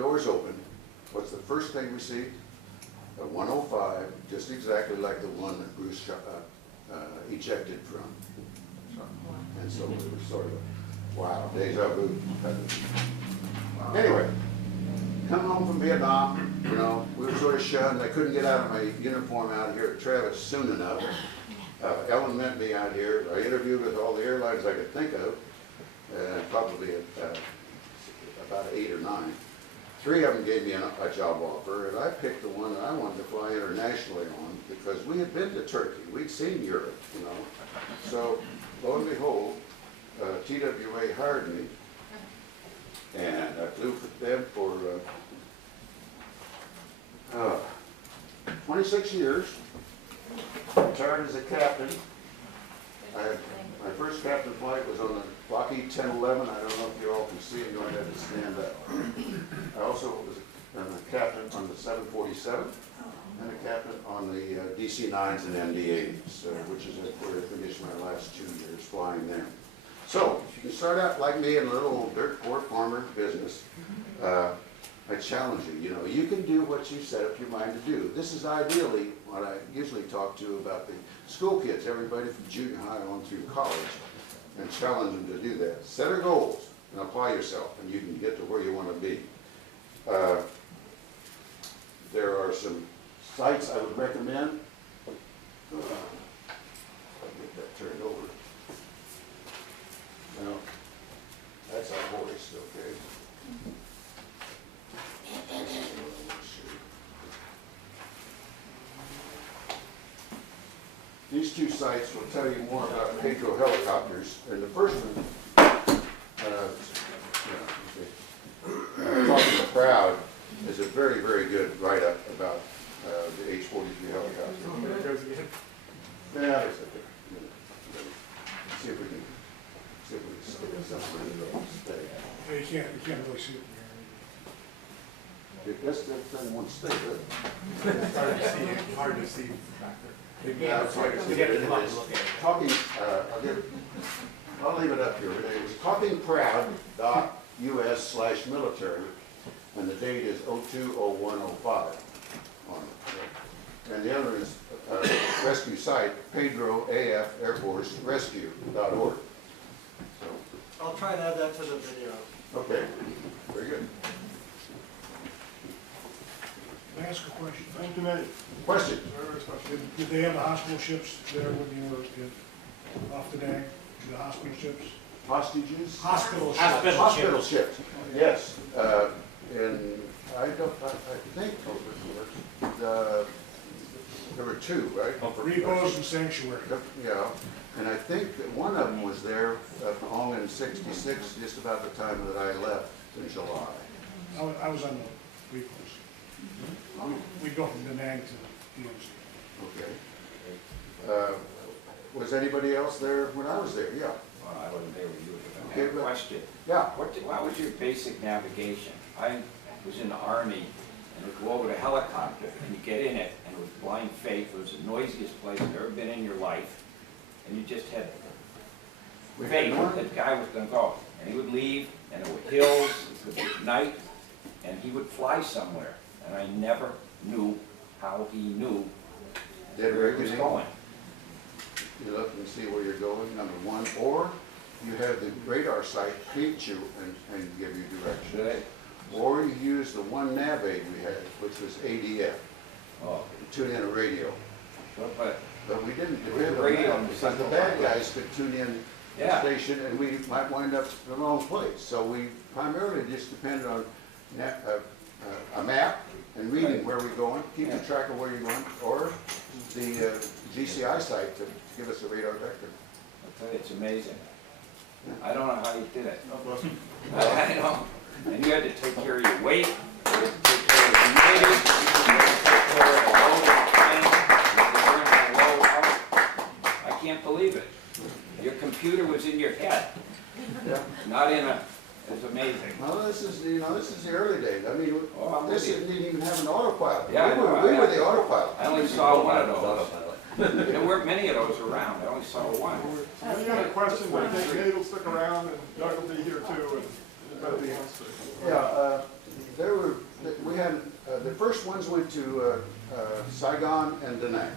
doors open, what's the first thing we see? A 105, just exactly like the one that Bruce ejected from. And so it was sort of, wow, deja vu. Anyway, coming home from Vietnam, you know, we were sort of shunned. I couldn't get out of my uniform out here at Travis soon enough. Ellen met me out here. I interviewed with all the airlines I could think of, probably about 8 or 9. 3 of them gave me a job offer, and I picked the one that I wanted to fly internationally on because we had been to Turkey. We'd seen Europe, you know. So, lo and behold, TWA hired me, and I flew with them for 26 years. Retired as a captain. My first captain flight was on the Lockheed 1011. I don't know if you all can see it. You're going to have to stand up. I also was a captain on the 747 and a captain on the DC-9s and MD-8s, which is where I finished my last 2 years flying them. So, if you can start out like me in a little dirt poor farmer business, I challenge you. You know, you can do what you set up your mind to do. This is ideally what I usually talk to about the school kids, everybody from junior high on through college, and challenge them to do that. Set your goals and apply yourself, and you can get to where you want to be. There are some sites I would recommend. I'll get that turned over. Now, that's our voice, okay? These 2 sites will tell you more about Pedro helicopters. And the first one, Talking to Proud, is a very, very good write-up about the H-43 helicopter. Yeah, there's a bit. See if we can see something in the You can't really see it. That's the thing won't stay good. Hard to see back there. Yeah, it's hard to see. Talking, I'll leave it up here. It was talkingproud.us/military, and the date is 02/01/05 on it. And the other is rescue site, Pedro AF Air Force Rescue.org. So, I'll try and add that to the video. okay, very good. Can I ask a question? Thank you, Mitch. Question? Did they have the hospital ships there when you were off the day? The hospital ships? Hostages? Hospital ships. Hospital ships. Yes. And I think there were 2, right? Repos and Sanctuary. Yeah. And I think that one of them was there along in '66, just about the time that I left in July. I was on the Repos. We'd go from Da Nang to DMZ. Okay. Was anybody else there when I was there? Yeah. Well, I wasn't there with you. Okay, but- Question. Yeah. What was your basic navigation? I was in the Army, and would go over the helicopter, and you get in it, and it was blind faith. It was the noisiest place you've ever been in your life, and you just had faith that the guy was going to go. And he would leave, and there were hills, it would be night, and he would fly somewhere. And I never knew how he knew where he was going. You look and see where you're going, number 1, or you have the radar site feed you and give you directions. Or you use the one nav aid we had, which was ADF, tune in a radio. But we didn't depend on that, because the bad guys could tune in the station and we might wind up in the wrong place. So we primarily just depended on a map and reading where we're going, keeping track of where you're going, or the GCI site to give us a radar vector. I'll tell you, it's amazing. I don't know how you did it. I know. And you had to take care of your weight, you had to take care of the humidity, you had to take care of the load of the plane, you had to bring the load up. I can't believe it. Your computer was in your head, not in a. It's amazing. Well, this is the early days. I mean, this didn't even have an autopilot. Yeah, we were the autopilot. I only saw one of those. There weren't many of those around. I only saw one. If you have a question, I think Nate will stick around, and Doug will be here too. And Yeah, there were first ones went to Saigon and Da Nang.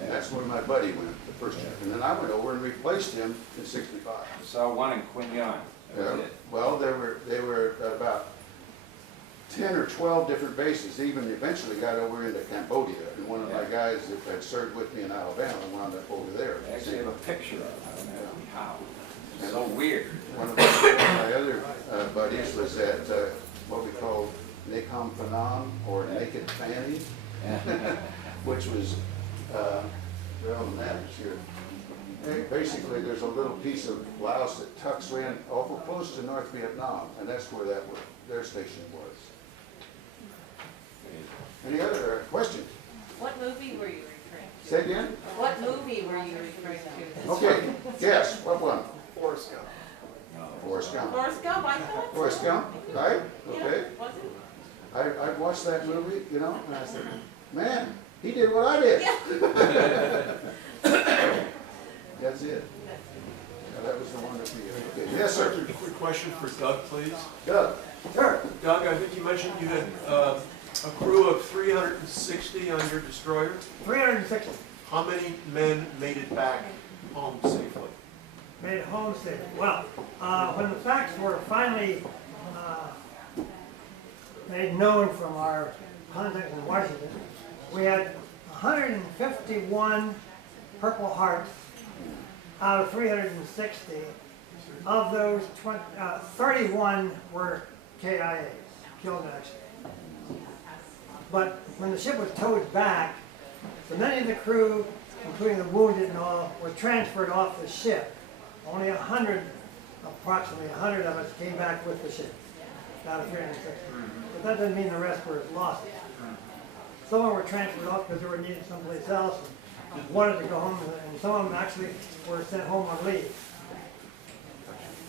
And that's where my buddy went the first year. And then I went over and replaced him in '65. I saw one in Quinyon. That was Yeah. it. Well, they were about 10 or 12 different bases, even eventually got over into Cambodia. And one of my guys that had served with me in Alabama wound up over there. I actually have a picture of it. I don't know how. It's so And weird. one of my other buddies was at what we call Nakhon Phanom, or Naked Fanny, which was, they're on the map here. Basically, there's a little piece of Laos that tucks in awful close to North Vietnam, and that's where their station was. Any other questions? What movie were you referring to? Say again? What movie were you referring to? Okay, yes, what one? Forrest Gump. Forrest Gump. Forrest Gump, I thought so. Forrest Gump, right? Okay. Yeah, was it? I watched that movie, you know, and I said, man, he did what I did. That's it. Yeah, that was the one that we, okay. Yes, sir. A quick question for Doug, please. Doug. Sure. Doug, I think you mentioned you had a crew of 360 on your destroyer. 360 How many men made it back home safely? made it home safe. Well, when the facts were finally made known from our contacts in Washington, we had 151 Purple Hearts out of 360. Of those, 31 were KIAs, killed in action. But when the ship was towed back, so many of the crew, including the wounded and all, were transferred off the ship. Only 100, approximately 100 of us came back with the ship, out of 360. But that doesn't mean the rest were lost. Some of them were transferred off because they were needed someplace else and wanted to go home, and some of them actually were sent home on leave.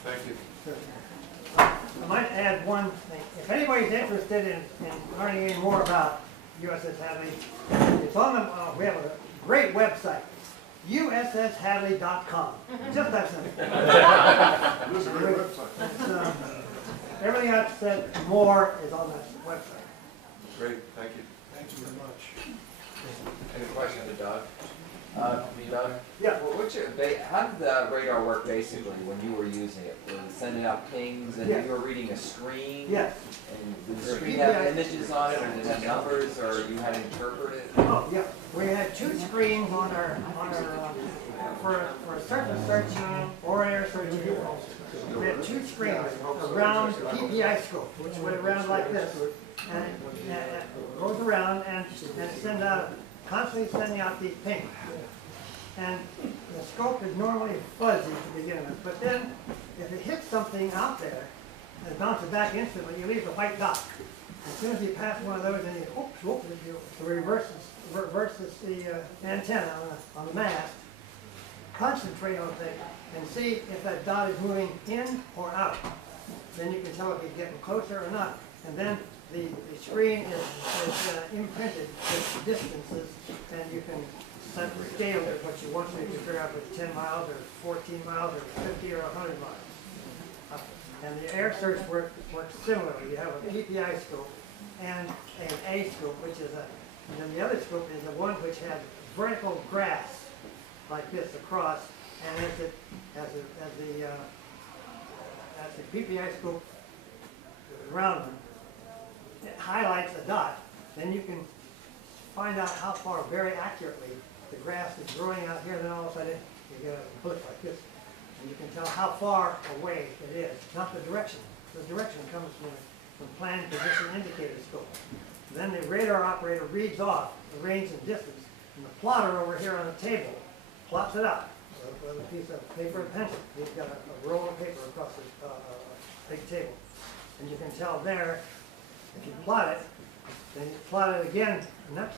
Thank you. I might add one thing. If anybody's interested in learning any more about USS Hadley, it's on the, we have a great website, USSHadley.com. Just that simple. It was a great website. It's, everything I've said more is on that website. Great, thank you. Thank you very much. Any question to Doug? Me, Doug? Yeah. Well, how did the radar work basically when you were using it? Was it sending out pings and Yeah. you were reading a screen? Yes. And did the screen have images on it, or did it have numbers, or you had to interpret it? Oh, yeah. We had two screens on our for a surface search or air search. We had two screens, a round PPI scope, which went around like this, and it goes around and it sends out, constantly sending out these pings. And the scope is normally fuzzy to begin with, but then if it hits something out there and bounces back instantly, you leave a white dot. As soon as you pass one of those, and you oops, it reverses the antenna on the mast, concentrate on things, and see if that dot is moving in or out. Then you can tell if it's getting closer or not. And then the screen is imprinted with distances, and you can set the scale of what you want, so you can figure out if it's 10 miles or 14 miles or 50 or 100 miles. And the air search works similarly. You have a PPI scope and an A scope, which is and then the other scope is the one which has vertical graphs like this across, and as the PPI scope, the round one, it highlights a dot. Then you can find out how far very accurately the grass is growing out here, and then all of a sudden you get a blip like this. And you can tell how far away it is, not the direction. The direction comes from planned position indicator scope. Then the radar operator reads off the range and distance, and the plotter over here on the table plots it out with a piece of paper and pencil. He's got a roll of paper across the big table. And you can tell there, if you plot it, then you plot it again, and that's